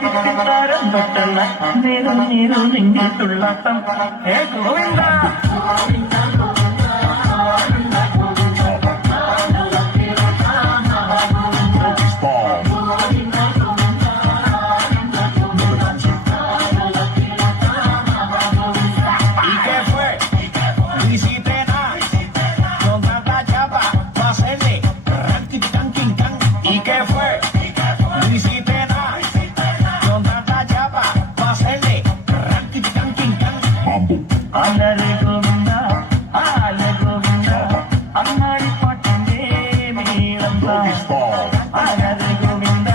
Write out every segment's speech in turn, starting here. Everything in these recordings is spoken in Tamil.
ചിത്തിത്താരം തൊട്ടല്ല നേരും നേരും നെഞ്ചിൽ തുള്ളാട്ടം ഹേ ഗോവിന്ദ ആലരെ ഗോവിന്ദ ആല ഗോവിന്ദ അങ്ങാടി പാട്ടിന്റെ മേളം ആലരെ Govinda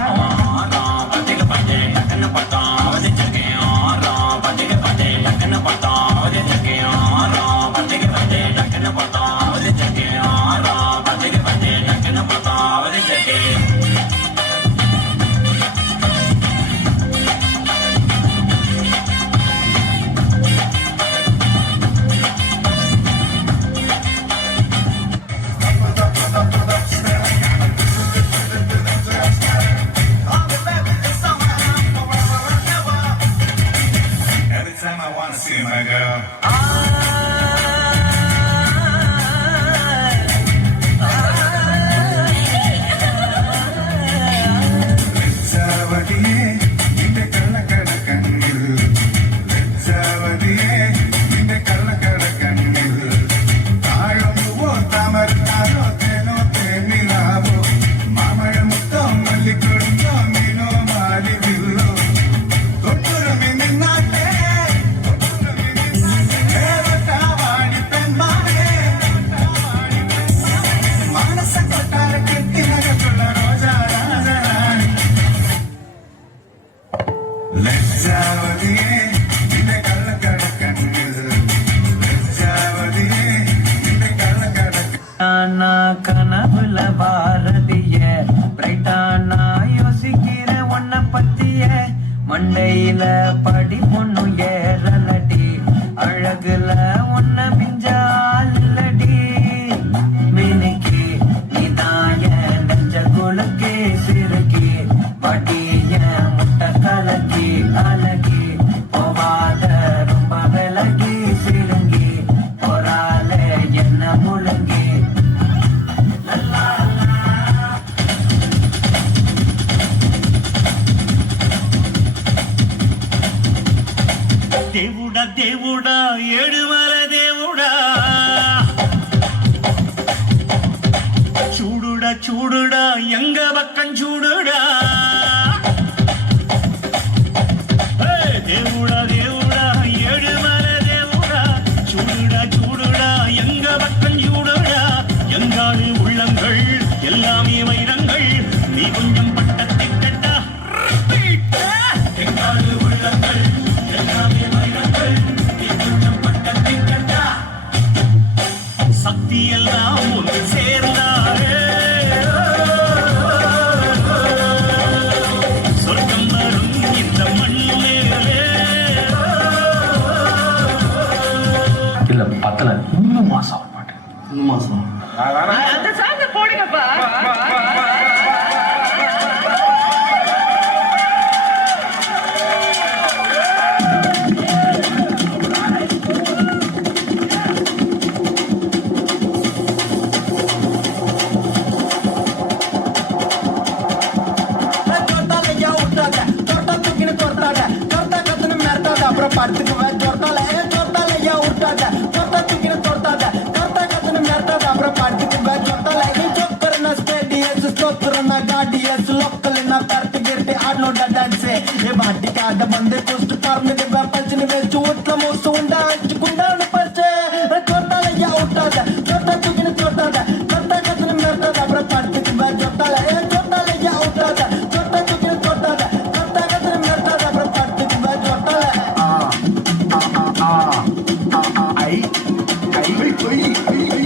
Time I wanna see my girl. ലജ്ജാവതിയേ നിന്റെ കള്ളക്കട കണ്ണിൽ ലജ്ജാവതിയേ നിന്റെ കള്ളക്കട കണ്ണിൽ താഴൊന്നുവോ താമരത്താരോ തേനോ തേനിലാവോ മാമഴമുത്തോ മല്ലിക്കൊടുത്തോ മീനോ മാലിവില്ലോ തൊട്ടുറമി നിന്നാട്ടെ ലജ്ജാവതിയേ നിന്റെ കള്ളക്കട കണ്ണിൽ ലജ്ജാവതിയേ നിന്റെ കള്ളക്കട கனவுல பாரதிய பிரைட்டானா யோசிக்கிற ஒன்ன பத்திய மண்டையில படி பொண்ணு ஏறலடி அழகுல ஒன்ன மிஞ்சாலடி மினிக்கு நீதாய நெஞ்ச குலக்கே சிறுகி வடிய முட்டை கலக்கி அழகி போவாத ரொம்ப விலகி சிலுங்கி பொறால என்ன முழுங்கி దేవుడా దేవుడా ఏడుమల దేవుడా చూడుడా చూడుడా ఎంగ పక్కం చూడుడా దేవుడా దేవుడా ఏడుమల దేవుడా చూడుడా చూడుడా ఎంగ పక్కం చూడుడా எங்காடு உள்ளங்கள் எல்லாமே வைரங்கள் நீ கொஞ்சம் பட்டத்தை கட்டா எங்காடு உள்ளங்கள் எல்லாமே வைரங்கள் நீ கொஞ்சம் பட்டத்தை கட்டா சக்தி எல்லாம் ஒன்று சேர்ந்தாரே சொர்க்கம் வரும் இந்த மண்ணிலே இல்ல பத்தல இன்னும் மாசம் மாட்டேன் இன்னும் மாசம் அந்த சாங்க போடுங்கப்பா. அப்புறம் படுத்துக்குவேன் சொர்த்தால ஐயா விட்டாத சொர்த்தா தூக்கின சொர்த்தாத சொர்த்தா கத்துன்னு மிரட்டாத அப்புறம் படுத்துக்குவேன் சொர்த்தால சொத்துறனா ஸ்டேடியஸ் சொத்துறனா காடியஸ் லோக்கல்னா பரட்டு கிரட்டி ஆடனோட டான்ஸ் ஏ மாட்டிக்காத வந்து குஸ்ட் பறந்துட்டு பச்சின்னு வச்சு வீட்டுல மூசு உண்டா அடிச்சு குண்டான்னு பச்சு சொர்த்தால ஐயா விட்டாத சொர்த்தா தூக்கின சொர்த்தாத சொர்த்தா கத்துன்னு மிரட்டாத அப்புறம் படுத்துக்குவேன் சொர்த்தால சொர்த்தால ஐயா விட்டாத சொர்த்தா தூக்கின சொர்த்தாத சொர்த்தா கத்துன்னு மிரட்டாத அப்புறம் படுத்துக்குவேன் சொர்த்தால ஐ ஐ ஐ